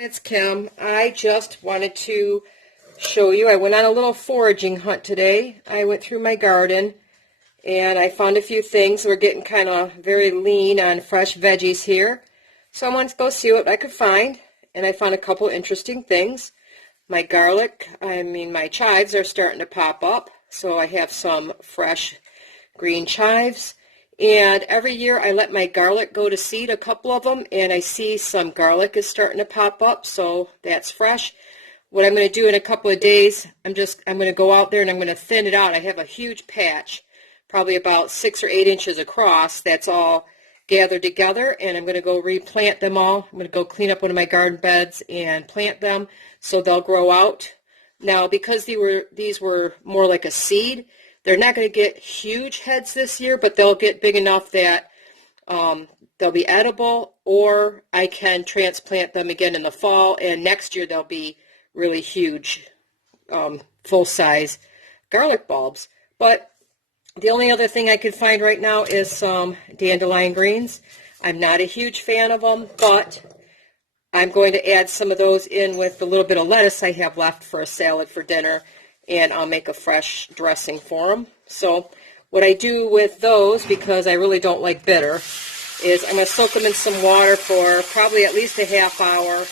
It's Kim. I just wanted to show you, I went on a little foraging hunt today. I went through my garden and I found a few things. We're getting kind of very lean on fresh veggies here. So I wanted to go see what I could find, and I found a couple interesting things. My my chives are starting to pop up, so I have some fresh green chives. And every year I let my garlic go to seed, a couple of them, and I see some garlic is starting to pop up, so that's fresh. What I'm going to do in a couple of days, I'm going to go out there and I'm going to thin it out. I have a huge patch, probably about 6 or 8 inches across, that's all gathered together, and I'm going to go replant them all. I'm going to go clean up one of my garden beds and plant them so they'll grow out. Now, because these were more like a seed, they're not going to get huge heads this year, but they'll get big enough that they'll be edible, or I can transplant them again in the fall, and next year they'll be really huge, full-size garlic bulbs. But the only other thing I can find right now is some dandelion greens. I'm not a huge fan of them, but I'm going to add some of those in with the little bit of lettuce I have left for a salad for dinner, and I'll make a fresh dressing for them. So what I do with those, because I really don't like bitter, is I'm going to soak them in some water for probably at least a half hour.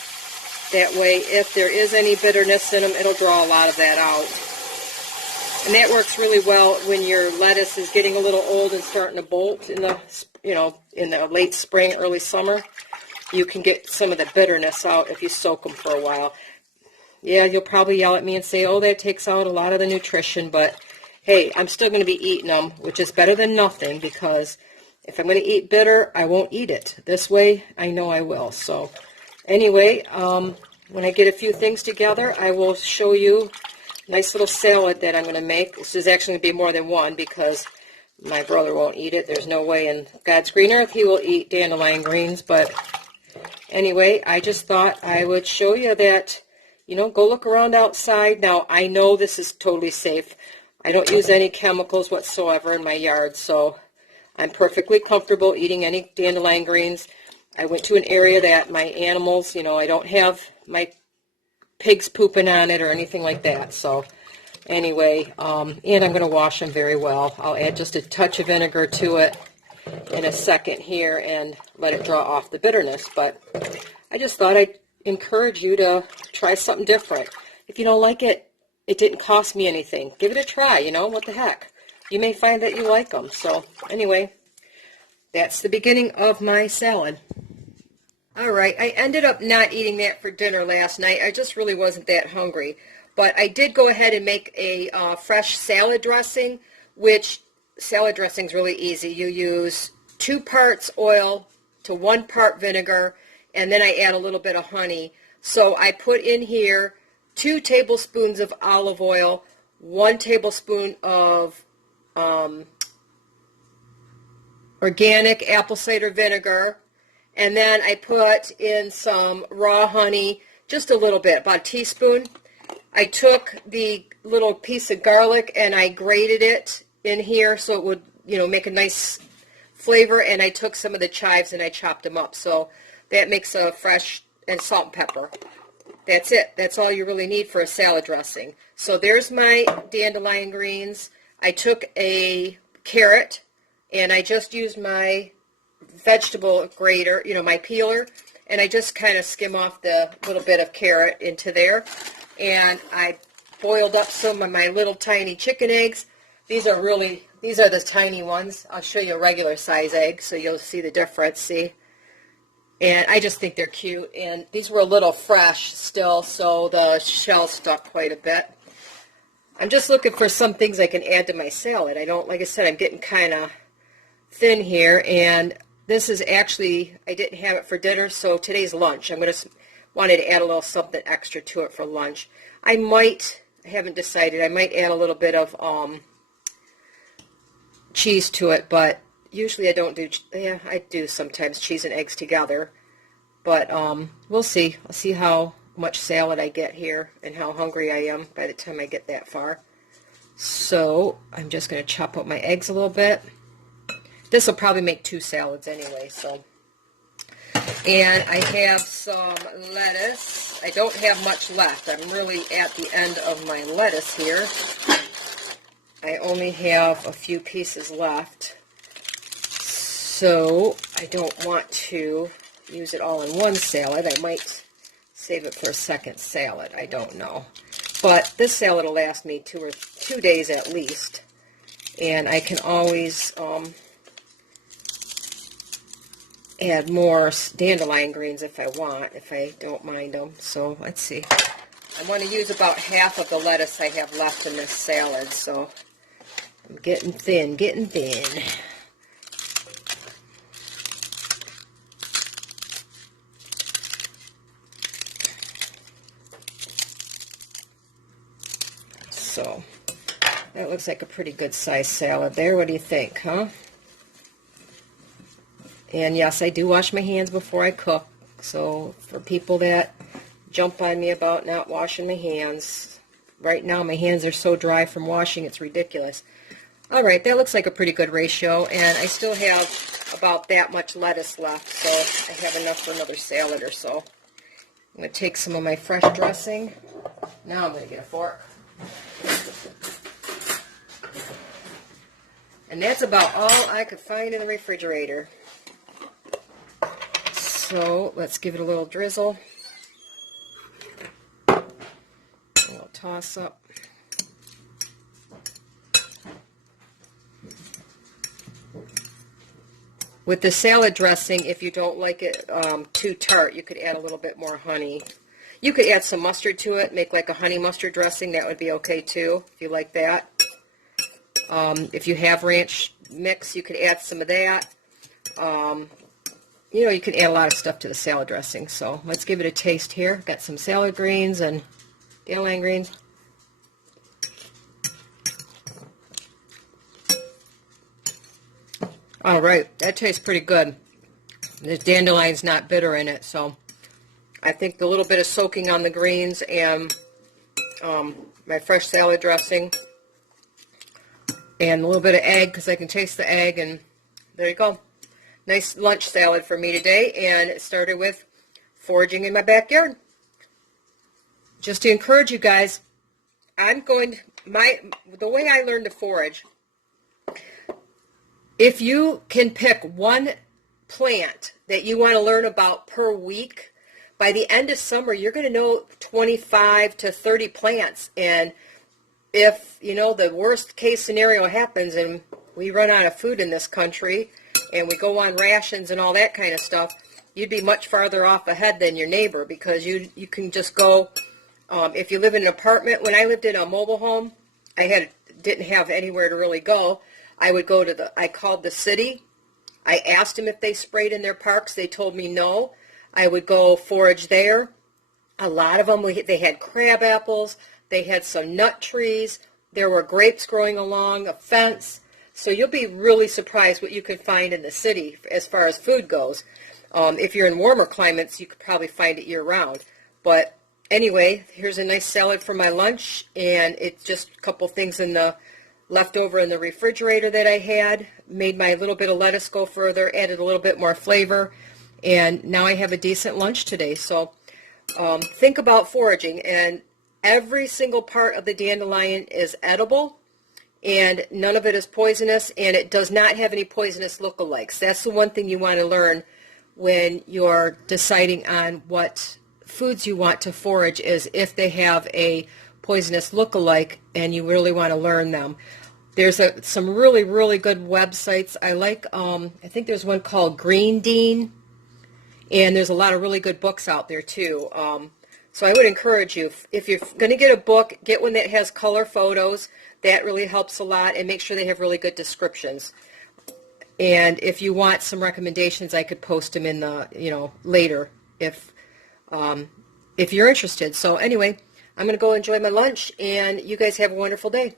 That way, if there is any bitterness in them, it'll draw a lot of that out. And that works really well when your lettuce is getting a little old and starting to bolt in the, in the late spring, early summer. You can get some of the bitterness out if you soak them for a while. Yeah, you'll probably yell at me and say, oh, that takes out a lot of the nutrition, but hey, I'm still going to be eating them, which is better than nothing, because if I'm going to eat bitter, I won't eat it. This way, I know I will. So anyway, when I get a few things together, I will show you a nice little salad that I'm going to make. This is actually going to be more than one because my brother won't eat it. There's no way in God's green earth he will eat dandelion greens, but anyway, I just thought I would show you that, go look around outside. Now, I know this is totally safe. I don't use any chemicals whatsoever in my yard, so I'm perfectly comfortable eating any dandelion greens. I went to an area that my animals, I don't have my pigs pooping on it or anything like that. So anyway, and I'm going to wash them very well. I'll add just a touch of vinegar to it in a second here and let it draw off the bitterness. But I just thought I'd encourage you to try something different. If you don't like it, it didn't cost me anything. Give it a try, what the heck. You may find that you like them. So anyway, that's the beginning of my salad. All right, I ended up not eating that for dinner last night. I just really wasn't that hungry. But I did go ahead and make a fresh salad dressing, which salad dressing is really easy. You use 2 parts oil to 1 part vinegar, and then I add a little bit of honey. So I put in here 2 tablespoons of olive oil, 1 tablespoon of organic apple cider vinegar, and then I put in some raw honey, just a little bit, about a teaspoon. I took the little piece of garlic and I grated it in here so it would, make a nice flavor, and I took some of the chives and I chopped them up. So that makes a fresh, and salt and pepper. That's it. That's all you really need for a salad dressing. So there's my dandelion greens. I took a carrot and I just used my vegetable grater, my peeler, and I just kind of skim off the little bit of carrot into there. And I boiled up some of my little tiny chicken eggs. These are the tiny ones. I'll show you a regular size egg so you'll see the difference, see? And I just think they're cute. And these were a little fresh still, so the shell stuck quite a bit. I'm just looking for some things I can add to my salad. Like I said, I'm getting kind of thin here, and this is actually, I didn't have it for dinner, so today's lunch. Wanted to add a little something extra to it for lunch. I haven't decided, I might add a little bit of cheese to it, but usually I don't do, I do sometimes cheese and eggs together, but we'll see. I'll see how much salad I get here and how hungry I am by the time I get that far. So I'm just going to chop up my eggs a little bit. This will probably make 2 salads anyway, so. And I have some lettuce. I don't have much left. I'm really at the end of my lettuce here. I only have a few pieces left. So I don't want to use it all in one salad. I might save it for a second salad. I don't know. But this salad will last me 2 days at least. And I can always add more dandelion greens if I want, if I don't mind them. So let's see. I want to use about half of the lettuce I have left in this salad. So I'm getting thin, getting thin. So that looks like a pretty good sized salad there. What do you think, huh? And yes, I do wash my hands before I cook. So for people that jump on me about not washing my hands, right now my hands are so dry from washing, it's ridiculous. All right, that looks like a pretty good ratio, and I still have about that much lettuce left, so I have enough for another salad or so. I'm going to take some of my fresh dressing. Now I'm going to get a fork. And that's about all I could find in the refrigerator. So let's give it a little drizzle. A little toss up. With the salad dressing, if you don't like it too tart, you could add a little bit more honey. You could add some mustard to it, make like a honey mustard dressing. That would be okay too, if you like that. If you have ranch mix, you could add some of that. You know, you can add a lot of stuff to the salad dressing. So let's give it a taste here. Got some salad greens and dandelion greens. All right, that tastes pretty good. The dandelion's not bitter in it, so I think the little bit of soaking on the greens and my fresh salad dressing and a little bit of egg, because I can taste the egg, and there you go. Nice lunch salad for me today, and it started with foraging in my backyard. Just to encourage you guys, the way I learned to forage, if you can pick one plant that you want to learn about per week, by the end of summer, you're going to know 25 to 30 plants. And if, you know, the worst case scenario happens and we run out of food in this country and we go on rations and all that kind of stuff, you'd be much farther off ahead than your neighbor, because you can just go, if you live in an apartment. When I lived in a mobile home, I didn't have anywhere to really go. I would go to I called the city. I asked them if they sprayed in their parks. They told me no. I would go forage there. A lot of them, they had crab apples. They had some nut trees. There were grapes growing along a fence. So you'll be really surprised what you can find in the city as far as food goes. If you're in warmer climates, you could probably find it year-round. But anyway, here's a nice salad for my lunch, and it's just a couple things left over in the refrigerator that I had. Made my little bit of lettuce go further, added a little bit more flavor, and now I have a decent lunch today. So think about foraging, and every single part of the dandelion is edible, and none of it is poisonous, and it does not have any poisonous lookalikes. That's the one thing you want to learn when you're deciding on what foods you want to forage, is if they have a poisonous lookalike and you really want to learn them. There's some really, really good websites. I like, I think there's one called Green Dean, and there's a lot of really good books out there too. So I would encourage you, if you're going to get a book, get one that has color photos. That really helps a lot, and make sure they have really good descriptions. And if you want some recommendations, I could post them in the, later if you're interested. So anyway, I'm going to go enjoy my lunch, and you guys have a wonderful day.